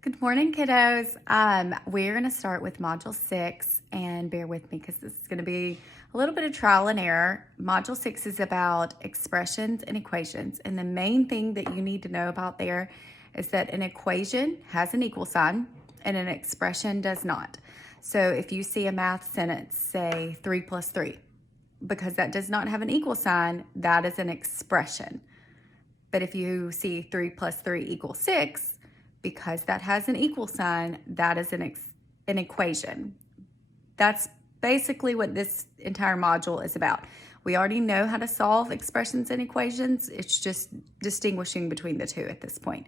Good morning, kiddos. We're going to start with Module 6, and bear with me because this is going to be a little bit of trial and error. Module 6 is about expressions and equations, and the main thing that you need to know about there is that an equation has an equal sign and an expression does not. So if you see a math sentence, say 3 plus 3, because that does not have an equal sign, that is an expression. But if you see 3 plus 3 equals 6, because that has an equal sign, that is an equation. That's basically what this entire module is about. We already know how to solve expressions and equations. It's just distinguishing between the two at this point.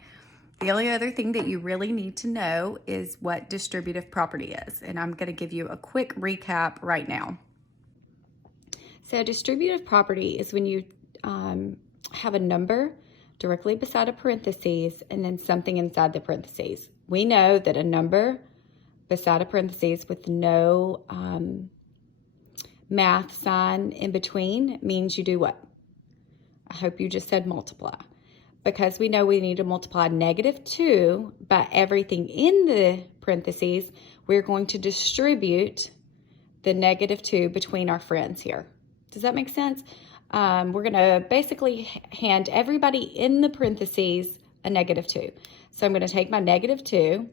The only other thing that you really need to know is what distributive property is. And I'm going to give you a quick recap right now. So distributive property is when you have a number directly beside a parentheses and then something inside the parentheses. We know that a number beside a parentheses with no math sign in between means you do what? I hope you just said multiply. Because we know we need to multiply -2 by everything in the parentheses, we're going to distribute the -2 between our friends here. Does that make sense? We're going to basically hand everybody in the parentheses a -2. So I'm going to take my -2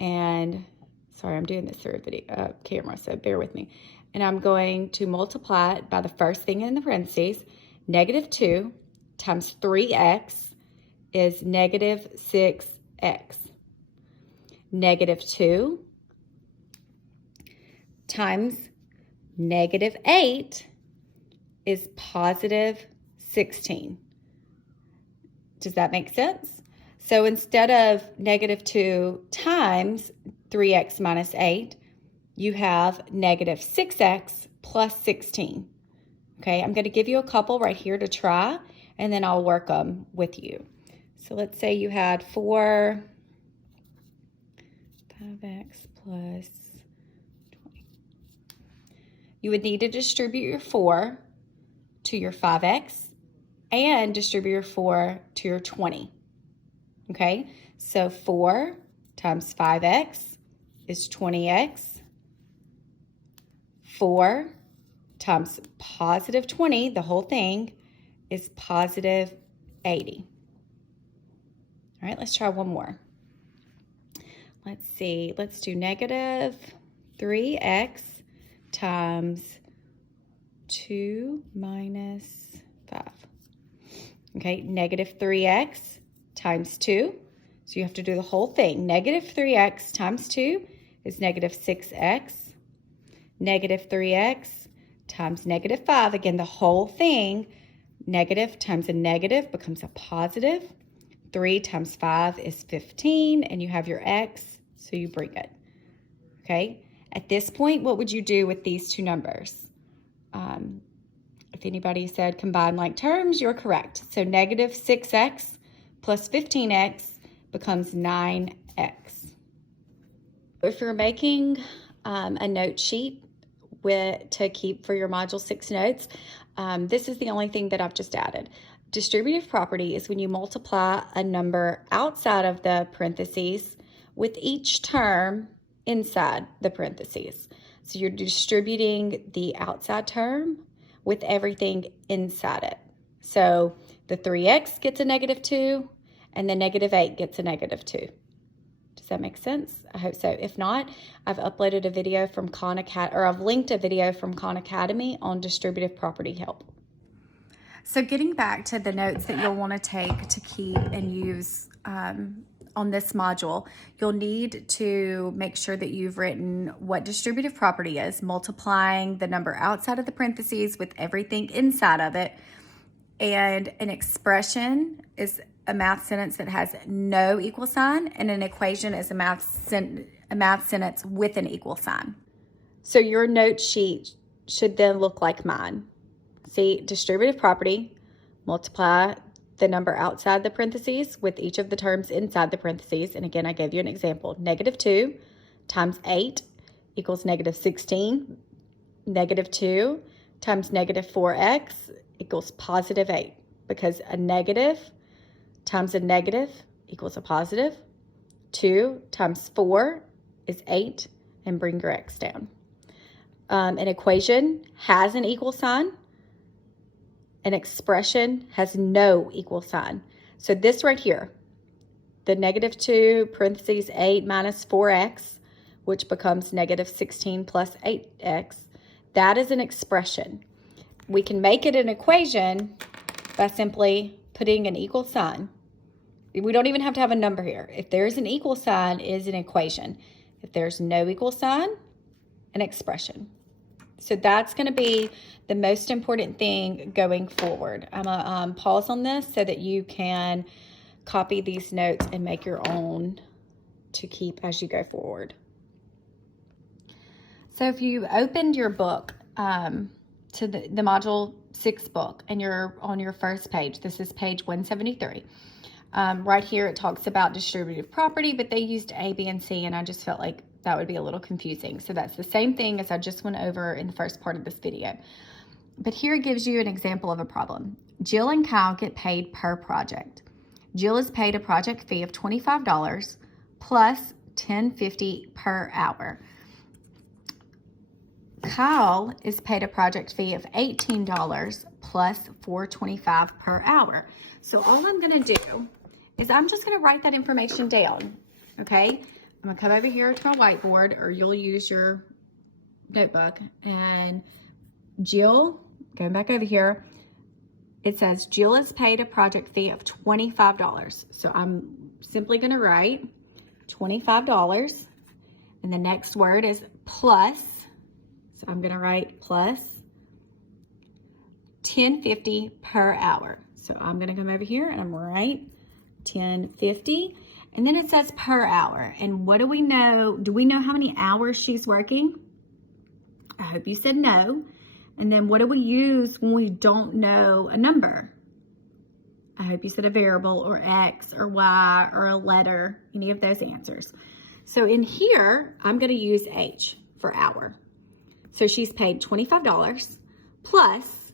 and, sorry, I'm doing this through a video camera, so bear with me. And I'm going to multiply it by the first thing in the parentheses. -2 times 3x is -6x. -2 times -8 is +16. Does that make sense? So instead of -2 times 3x minus 8, you have -6x plus 16. Okay, I'm going to give you a couple right here to try, and then I'll work them with you. So let's say you had 5x plus 20. You would need to distribute your 4 to your 5x and distribute your 4 to your 20. Okay, so 4 times 5x is 20x. 4 times +20, the whole thing, is +80. All right, let's try one more. Let's see, let's do -3x times 2 minus 5. Okay, -3x times 2. So you have to do the whole thing. -3x times 2 is -6x. -3x times -5. Again, the whole thing. Negative times a negative becomes a positive. 3 times 5 is 15, and you have your x, so you bring it. Okay, at this point, what would you do with these two numbers? If anybody said combine like terms, you're correct. So -6x plus 15x becomes 9x. If you're making a note sheet to keep for your Module 6 notes, this is the only thing that I've just added. Distributive property is when you multiply a number outside of the parentheses with each term inside the parentheses. So you're distributing the outside term with everything inside it. So the 3x gets a -2 and the -8 gets a -2. Does that make sense? I hope so. If not, I've uploaded a video from Khan Academy, or I've linked a video from Khan Academy on distributive property help. So getting back to the notes that you'll want to take to keep and use on this module, you'll need to make sure that you've written what distributive property is, multiplying the number outside of the parentheses with everything inside of it. And an expression is a math sentence that has no equal sign, and an equation is a math sentence with an equal sign. So your note sheet should then look like mine. See, distributive property, multiply the number outside the parentheses with each of the terms inside the parentheses. And again, I gave you an example. -2 times 8 equals -16. -2 times -4x equals +8, because a negative times a negative equals a positive. 2 times 4 is 8, and bring your x down. An equation has an equal sign. An expression has no equal sign. So this right here, the -2 parentheses 8 minus 4x, which becomes -16 plus 8x, that is an expression. We can make it an equation by simply putting an equal sign. We don't even have to have a number here. If there's an equal sign, it is an equation. If there's no equal sign, an expression. So that's going to be the most important thing going forward. I'm going to pause on this so that you can copy these notes and make your own to keep as you go forward. So if you opened your book to the Module 6 book and you're on your first page, this is page 173. Right here it talks about distributive property, but they used A, B, and C, and I just felt like that would be a little confusing. So that's the same thing as I just went over in the first part of this video. But here it gives you an example of a problem. Jill and Kyle get paid per project. Jill is paid a project fee of $25 plus $10.50 per hour. Kyle is paid a project fee of $18 plus $4.25 per hour. So all I'm going to do is I'm just going to write that information down, okay? I'm going to come over here to my whiteboard, or you'll use your notebook. And Jill, going back over here, it says Jill is paid a project fee of $25. So I'm simply going to write $25. And the next word is plus. So I'm going to write plus $10.50 per hour. So I'm going to come over here and I'm going to write $10.50. And then it says per hour. And what do we know? Do we know how many hours she's working? I hope you said no. And then what do we use when we don't know a number? I hope you said a variable or X or Y or a letter, any of those answers. So in here, I'm going to use H for hour. So she's paid $25 plus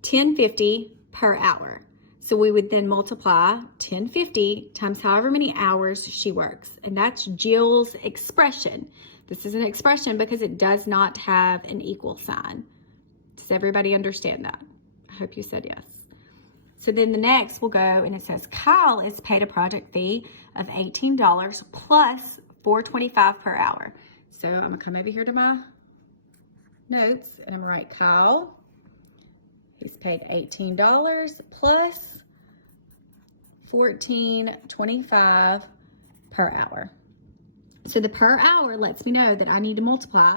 $10.50 per hour. So we would then multiply $10.50 times however many hours she works. And that's Jill's expression. This is an expression because it does not have an equal sign. Does everybody understand that? I hope you said yes. So then the next we'll go and it says Kyle is paid a project fee of $18 plus $4.25 per hour. So I'm going to come over here to my notes and I'm going to write Kyle. He's paid $18 plus $14.25 per hour. So the per hour lets me know that I need to multiply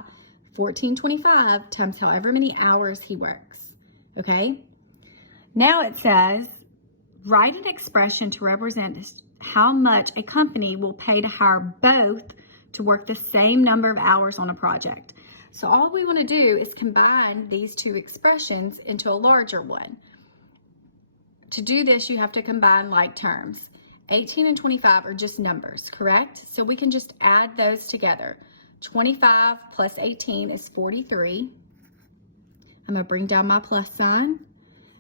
$14.25 times however many hours he works. Okay? Now it says, write an expression to represent how much a company will pay to hire both to work the same number of hours on a project. So all we want to do is combine these two expressions into a larger one. To do this, you have to combine like terms. 18 and 25 are just numbers, correct? So we can just add those together. 25 plus 18 is 43. I'm going to bring down my plus sign,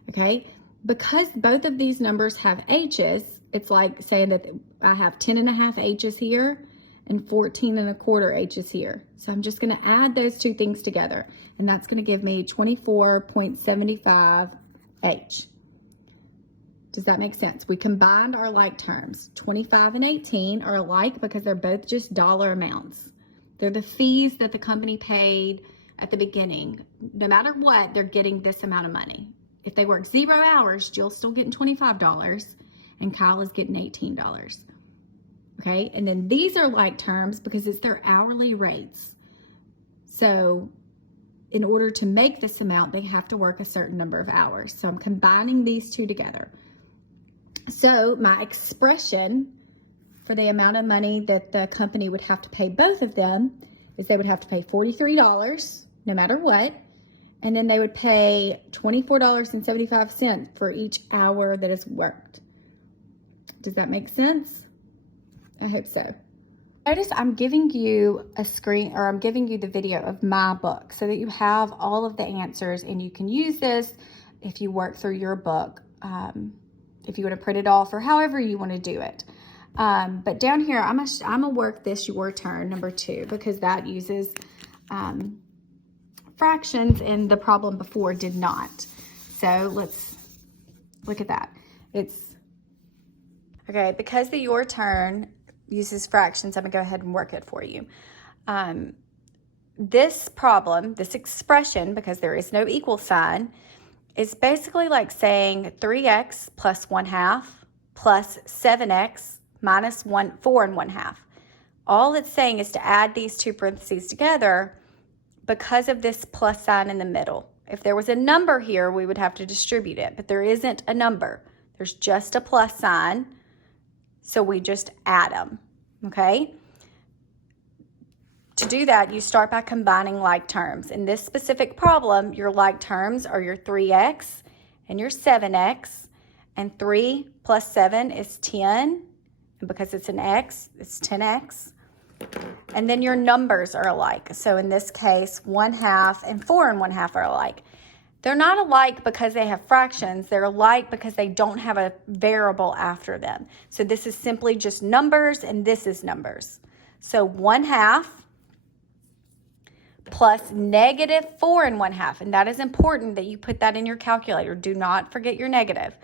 okay? Because both of these numbers have H's, it's like saying that I have 10.5 H's here and 14.25 H's here. So I'm just going to add those two things together, and that's going to give me 24.75 H. Does that make sense? We combined our like terms. 25 and 18 are alike because they're both just dollar amounts. They're the fees that the company paid at the beginning. No matter what, they're getting this amount of money. If they work 0 hours, Jill's still getting $25 and Kyle is getting $18. Okay, and then these are like terms because it's their hourly rates. So in order to make this amount, they have to work a certain number of hours. So I'm combining these two together. So my expression for the amount of money that the company would have to pay both of them is they would have to pay $43 no matter what. And then they would pay $24.75 for each hour that is worked. Does that make sense? I hope so. Notice I'm giving you a screen, or I'm giving you the video of my book so that you have all of the answers and you can use this if you work through your book, if you want to print it off or however you want to do it. But down here, I'm gonna work this your turn, number 2, because that uses fractions and the problem before did not. So let's look at that. Okay, because the your turn uses fractions, I'm gonna go ahead and work it for you. This problem, this expression, because there is no equal sign, is basically like saying 3x plus 1/2 plus 7x minus 4 1/2. All it's saying is to add these two parentheses together because of this plus sign in the middle. If there was a number here, we would have to distribute it, but there isn't a number. There's just a plus sign, so we just add them, okay? To do that, you start by combining like terms. In this specific problem, your like terms are your 3x and your 7x, and 3 plus 7 is 10, and because it's an x, it's 10x. And then your numbers are alike. So in this case, 1/2 and 4 1/2 are alike. They're not alike because they have fractions. They're alike because they don't have a variable after them. So this is simply just numbers, and this is numbers. So 1/2 plus negative 4 1/2. And that is important that you put that in your calculator. Do not forget your negative.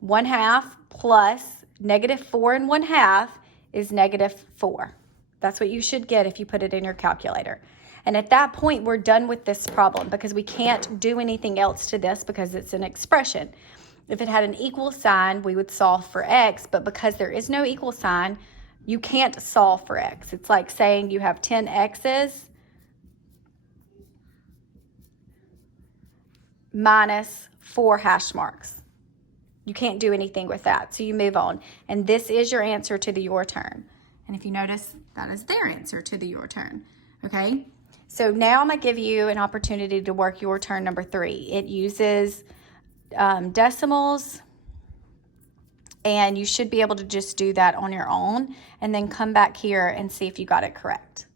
1/2 plus negative 4 1/2 is negative 4. That's what you should get if you put it in your calculator. And at that point, we're done with this problem because we can't do anything else to this because it's an expression. If it had an equal sign, we would solve for x, but because there is no equal sign, you can't solve for x. It's like saying you have 10 x's minus 4 hash marks. You can't do anything with that, so you move on. And this is your answer to the your turn. And if you notice, that is their answer to the your turn, okay? So now I'm gonna give you an opportunity to work your turn number 3. It uses decimals, and you should be able to just do that on your own and then come back here and see if you got it correct.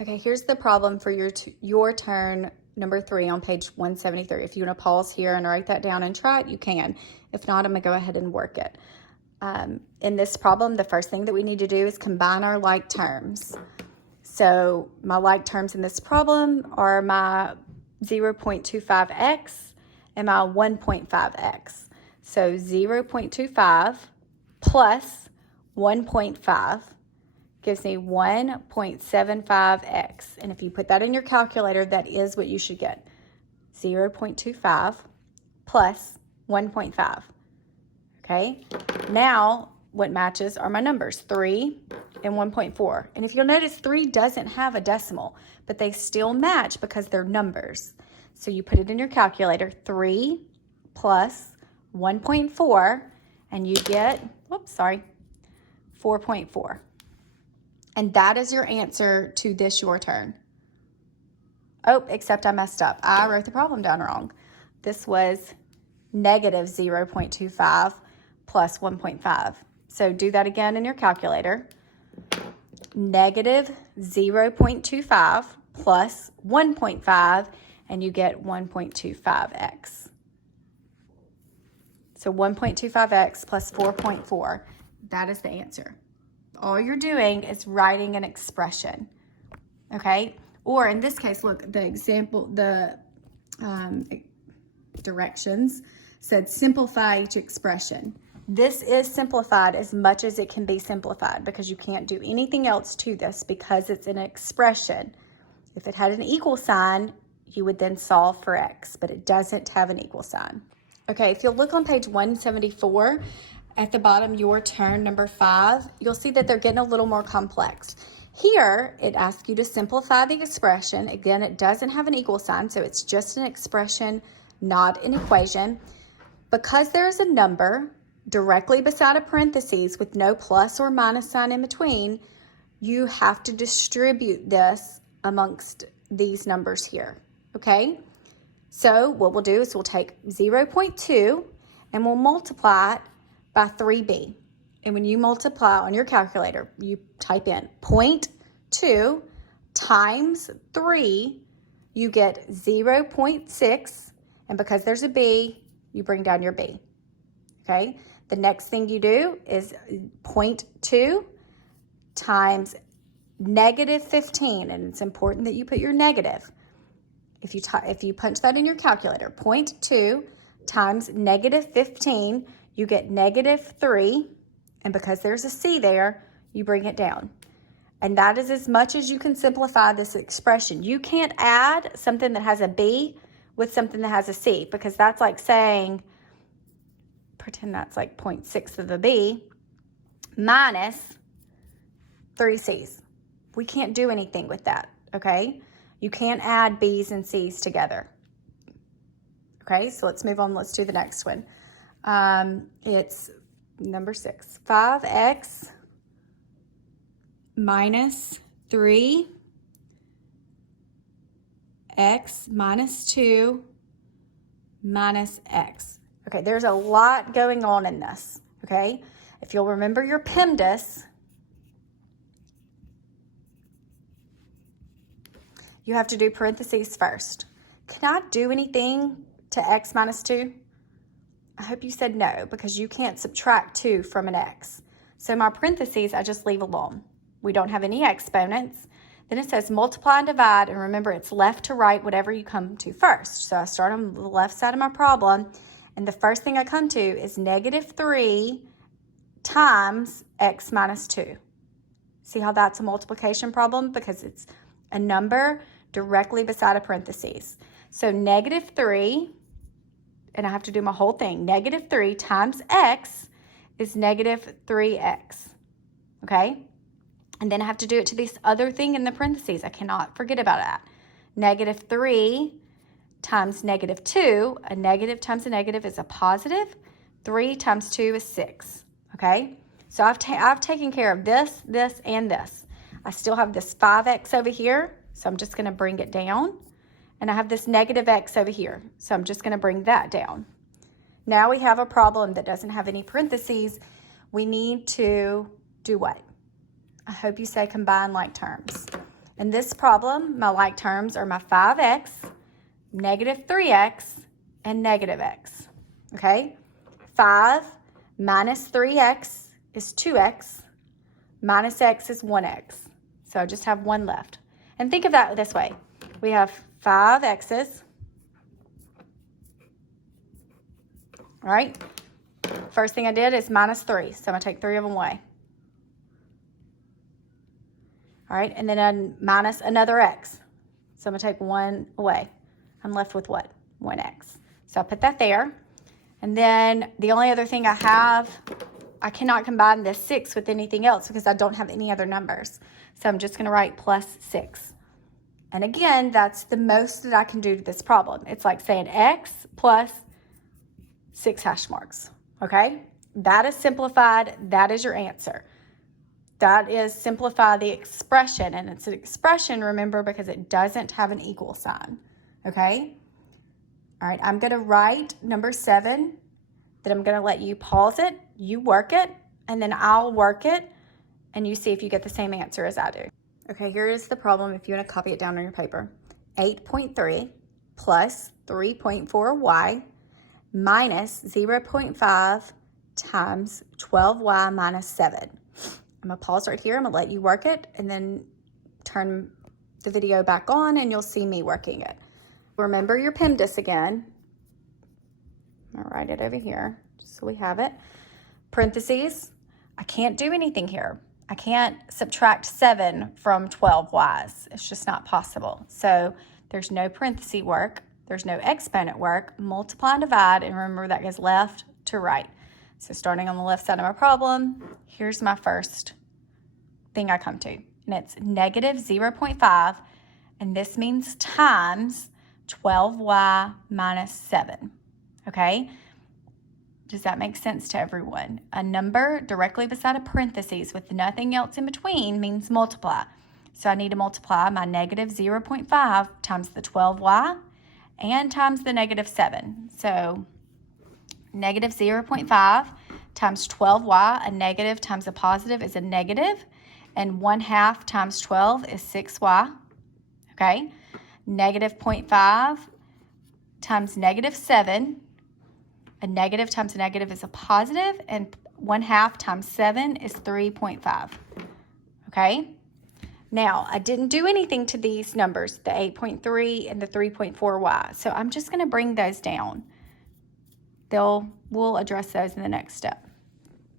Okay, here's the problem for your turn number 3 on page 173. If you want to pause here and write that down and try it, you can. If not, I'm going to go ahead and work it. In this problem, the first thing that we need to do is combine our like terms. So my like terms in this problem are my 0.25x and my 1.5x. So 0.25 plus 1.5 gives me 1.75x. And if you put that in your calculator, that is what you should get. 0.25 plus 1.5. Okay, now what matches are my numbers, 3 and 1.4. And if you'll notice, 3 doesn't have a decimal, but they still match because they're numbers. So you put it in your calculator, 3 plus 1.4, and you get, 4.4. And that is your answer to this your turn. Oh, except I messed up. I wrote the problem down wrong. This was negative 0.25 plus 1.5. So do that again in your calculator. Negative 0.25 plus 1.5, and you get 1.25x. So 1.25x plus 4.4, that is the answer. All you're doing is writing an expression, okay? Or in this case, look, the example, the directions said simplify each expression. This is simplified as much as it can be simplified because you can't do anything else to this because it's an expression. If it had an equal sign, you would then solve for x, but it doesn't have an equal sign. Okay, if you'll look on page 174, at the bottom, your turn number 5, you'll see that they're getting a little more complex. Here, it asks you to simplify the expression. Again, it doesn't have an equal sign, so it's just an expression, not an equation. Because there's a number directly beside a parentheses with no plus or minus sign in between, you have to distribute this amongst these numbers here, okay? So what we'll do is we'll take 0.2 and we'll multiply it by 3b. And when you multiply on your calculator, you type in 0.2 times 3, you get 0.6. And because there's a b, you bring down your b. Okay? The next thing you do is 0.2 times negative 15, and it's important that you put your negative. If you punch that in your calculator, 0.2 times negative 15, you get negative 3, and because there's a C there, you bring it down. And that is as much as you can simplify this expression. You can't add something that has a B with something that has a C, because that's like saying, pretend that's like 0.6 of a B minus 3 C's. We can't do anything with that, okay? You can't add B's and C's together. Okay, so let's move on. Let's do the next one. It's number 6. 5x minus 3x minus 2 minus x. Okay, there's a lot going on in this, okay? If you'll remember your PEMDAS, you have to do parentheses first. Can I do anything to x minus 2? I hope you said no, because you can't subtract 2 from an x. So my parentheses, I just leave alone. We don't have any exponents. Then it says multiply and divide, and remember it's left to right, whatever you come to first. So I start on the left side of my problem, and the first thing I come to is negative 3 times x minus 2. See how that's a multiplication problem? Because it's a number directly beside a parentheses. So negative 3, and I have to do my whole thing. Negative 3 times x is negative 3x, okay? And then I have to do it to this other thing in the parentheses. I cannot forget about that. Negative 3 times negative 2, a negative times a negative is a positive. 3 times 2 is 6, okay? So I've taken care of this, this, and this. I still have this 5x over here, so I'm just going to bring it down. And I have this negative x over here, so I'm just going to bring that down. Now we have a problem that doesn't have any parentheses. We need to do what? I hope you say combine like terms. In this problem, my like terms are my 5x, negative 3x, and negative x, okay? 5 minus 3x is 2x, minus x is 1x. So I just have 1 left. And think of that this way. We have 5 x's. All right. First thing I did is minus 3. So I'm going to take 3 of them away. All right. And then I minus another x. So I'm going to take 1 away. I'm left with what? 1x. So I put that there. And then the only other thing I have, I cannot combine this 6 with anything else because I don't have any other numbers. So I'm just going to write plus 6. And again, that's the most that I can do to this problem. It's like saying x plus 6 hash marks, okay? That is simplified. That is your answer. That is simplify the expression. And it's an expression, remember, because it doesn't have an equal sign, okay? All right, I'm going to write number 7. Then I'm going to let you pause it, you work it, and then I'll work it, and you see if you get the same answer as I do. Okay, here is the problem if you want to copy it down on your paper. 8.3 plus 3.4y minus 0.5 times 12y minus 7. I'm going to pause right here. I'm going to let you work it and then turn the video back on and you'll see me working it. Remember your PEMDAS again. I'm going to write it over here just so we have it. Parentheses. I can't do anything here. I can't subtract 7 from 12y's. It's just not possible. So there's no parenthesis work. There's no exponent work. Multiply and divide, and remember that goes left to right. So starting on the left side of my problem, here's my first thing I come to. And it's negative 0.5, and this means times 12y minus 7. Okay? Does that make sense to everyone? A number directly beside a parentheses with nothing else in between means multiply. So I need to multiply my negative 0.5 times the 12y and times the negative 7. So negative 0.5 times 12y, a negative times a positive is a negative, and 1/2 times 12 is 6y. Okay? Negative 0.5 times negative 7. A A negative times a negative is a positive, and 1/2 times 7 is 3.5. Okay? Now, I didn't do anything to these numbers, the 8.3 and the 3.4y. So I'm just going to bring those down. We'll address those in the next step.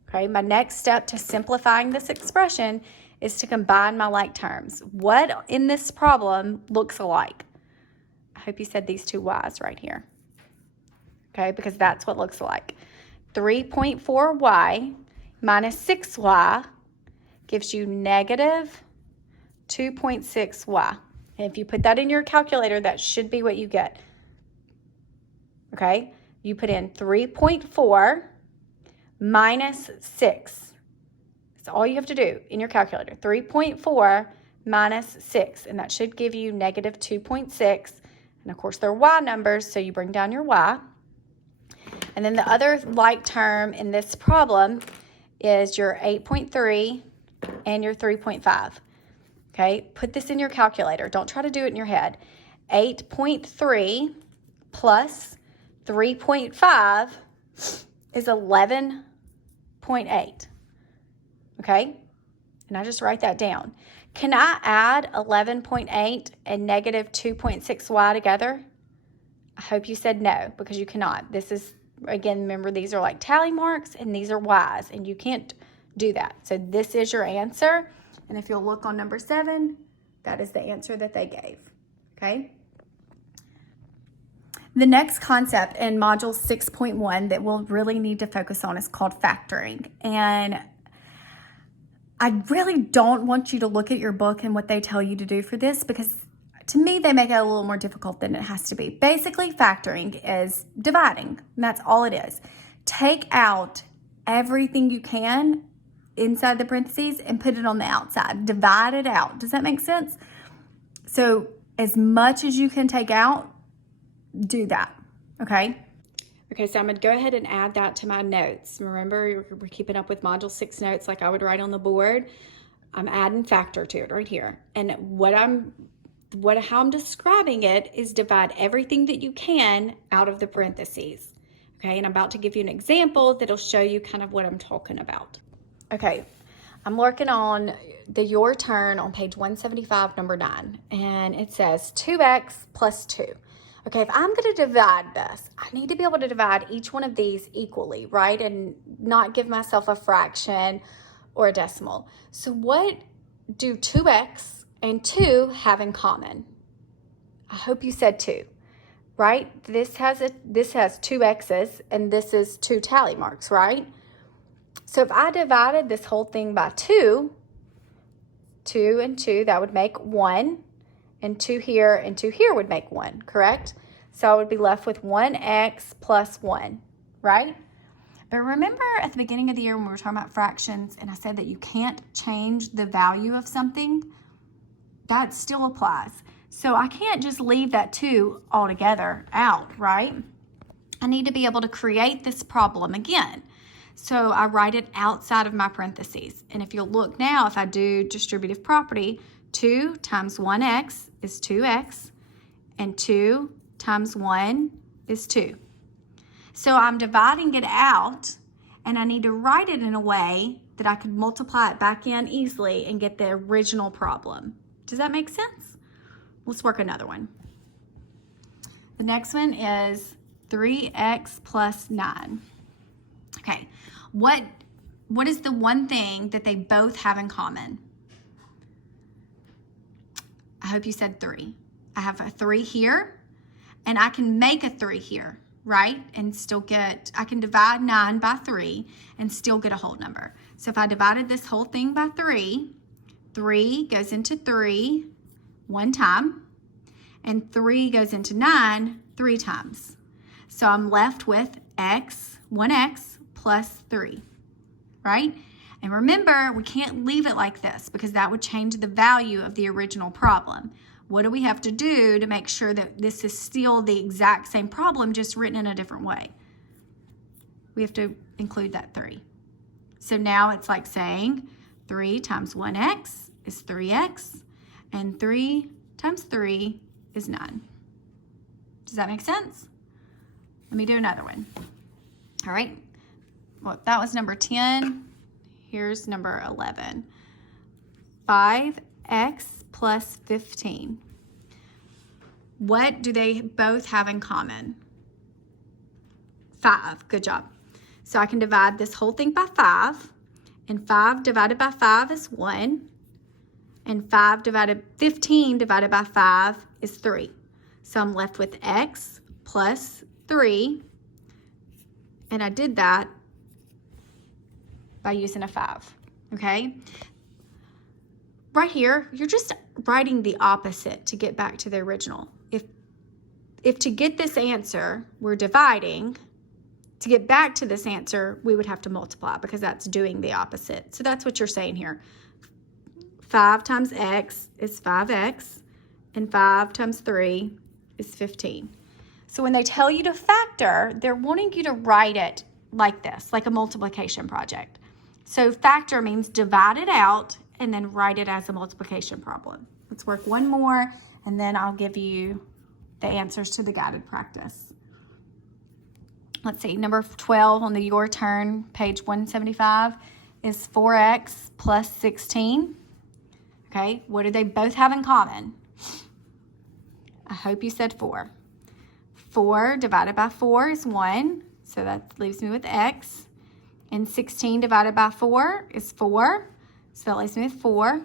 Okay, my next step to simplifying this expression is to combine my like terms. What in this problem looks alike? I hope you said these two y's right here. Okay, because that's what looks alike. 3.4y minus 6y gives you negative 2.6y. And if you put that in your calculator, that should be what you get. Okay, you put in 3.4 minus 6. That's all you have to do in your calculator. 3.4 minus 6, and that should give you negative 2.6. And of course, they're y numbers, so you bring down your y. And then the other like term in this problem is your 8.3 and your 3.5. Okay, put this in your calculator. Don't try to do it in your head. 8.3 plus 3.5 is 11.8. Okay, and I just write that down. Can I add 11.8 and negative 2.6y together? I hope you said no, because you cannot. This is, again, remember, these are like tally marks and these are y's, and you can't do that. So this is your answer. And if you'll look on number 7, that is the answer that they gave. Okay. The next concept in module 6.1 that we'll really need to focus on is called factoring. And I really don't want you to look at your book and what they tell you to do for this, because to me, they make it a little more difficult than it has to be. Basically, factoring is dividing. And that's all it is. Take out everything you can inside the parentheses and put it on the outside. Divide it out. Does that make sense? So as much as you can take out, do that. Okay? Okay, so I'm going to go ahead and add that to my notes. Remember, we're keeping up with Module 6 notes like I would write on the board. I'm adding factor to it right here. And how I'm describing it is divide everything that you can out of the parentheses. Okay, and I'm about to give you an example that'll show you kind of what I'm talking about. Okay, I'm working on the Your Turn on page 175, number 9. And it says 2x plus 2. Okay, if I'm going to divide this, I need to be able to divide each one of these equally, right? And not give myself a fraction or a decimal. So what do 2x and 2 have in common? I hope you said 2, right? This has 2 x's and this is 2 tally marks, right? So if I divided this whole thing by 2, 2 and 2, that would make 1. And 2 here and 2 here would make 1, correct? So I would be left with 1x plus 1, right? But remember at the beginning of the year when we were talking about fractions and I said that you can't change the value of something? That still applies. So I can't just leave that 2 altogether out, right? I need to be able to create this problem again. So I write it outside of my parentheses. And if you'll look now, if I do distributive property, 2 times 1x is 2x, and 2 times 1 is 2. So I'm dividing it out, and I need to write it in a way that I could multiply it back in easily and get the original problem. Does that make sense? Let's work another one. The next one is 3x plus 9. Okay, what is the one thing that they both have in common? I hope you said 3. I have a 3 here, and I can make a 3 here, right? And still I can divide 9 by 3 and still get a whole number. So if I divided this whole thing by 3, 3 goes into 3 one time, and 3 goes into 9 3 times. So I'm left with 1x plus 3, right? And remember, we can't leave it like this because that would change the value of the original problem. What do we have to do to make sure that this is still the exact same problem, just written in a different way? We have to include that 3. So now it's like saying 3 times 1x is 3x, and 3 times 3 is 9. Does that make sense? Let me do another one. All right, well, that was number 10. Here's number 11. 5x plus 15. What do they both have in common? 5. Good job. So I can divide this whole thing by 5. And 5 divided by 5 is 1. And 15 divided by 5 is 3. So I'm left with x plus 3. And I did that by using a 5. Okay? Right here, you're just writing the opposite to get back to the original. If to get this answer, we're dividing, to get back to this answer, we would have to multiply because that's doing the opposite. So that's what you're saying here. 5 times x is 5x, and 5 times 3 is 15. So when they tell you to factor, they're wanting you to write it like this, like a multiplication project. So factor means divide it out and then write it as a multiplication problem. Let's work one more, and then I'll give you the answers to the guided practice. Let's see, number 12 on the Your Turn, page 175, is 4x plus 16. Okay, what do they both have in common? I hope you said 4. 4 divided by 4 is 1, so that leaves me with x. And 16 divided by 4 is 4, so that leaves me with 4.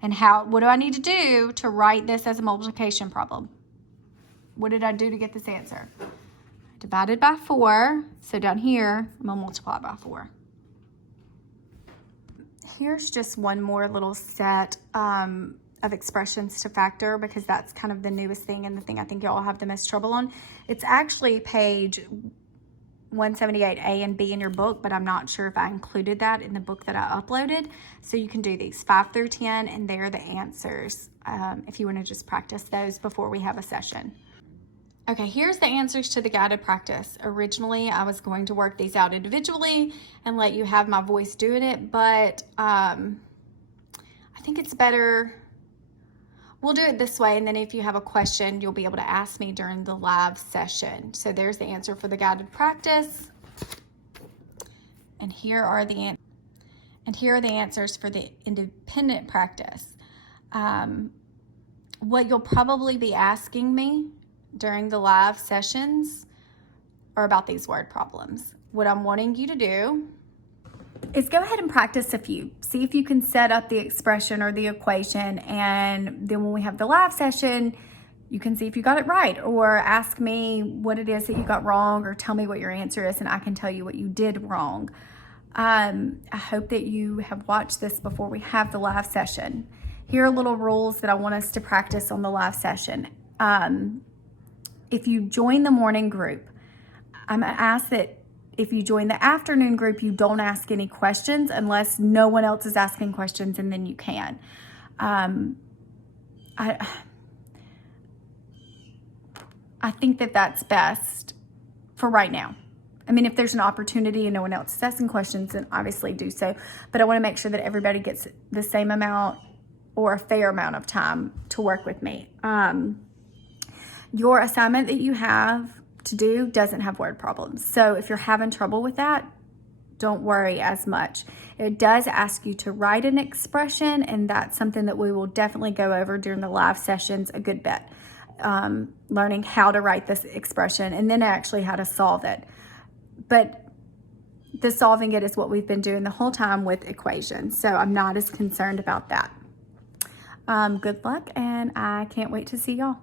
And what do I need to do to write this as a multiplication problem? What did I do to get this answer? I divided by 4, so down here, I'm going to multiply by 4. Here's just one more little set of expressions to factor because that's kind of the newest thing and the thing I think y'all have the most trouble on. It's actually page 178A and B in your book, but I'm not sure if I included that in the book that I uploaded. So you can do these 5 through 10, and they're the answers if you want to just practice those before we have a session. Okay, here's the answers to the guided practice. Originally, I was going to work these out individually and let you have my voice doing it, but I think it's better. We'll do it this way, and then if you have a question, you'll be able to ask me during the live session. So there's the answer for the guided practice. And here are the answers for the independent practice. What you'll probably be asking me during the live sessions are about these word problems. What I'm wanting you to do is go ahead and practice a few. See if you can set up the expression or the equation, and then when we have the live session, you can see if you got it right, or ask me what it is that you got wrong, or tell me what your answer is and I can tell you what you did wrong. I hope that you have watched this before we have the live session. Here are little rules that I want us to practice on the live session. If you join the morning group, I'm going to ask that if you join the afternoon group, you don't ask any questions unless no one else is asking questions, and then you can. I think that that's best for right now. I mean, if there's an opportunity and no one else is asking questions, then obviously do so. But I want to make sure that everybody gets the same amount or a fair amount of time to work with me. Your assignment that you have to do doesn't have word problems. So if you're having trouble with that, don't worry as much. It does ask you to write an expression, and that's something that we will definitely go over during the live sessions a good bit. Learning how to write this expression and then actually how to solve it. But the solving it is what we've been doing the whole time with equations. So I'm not as concerned about that. Good luck, and I can't wait to see y'all.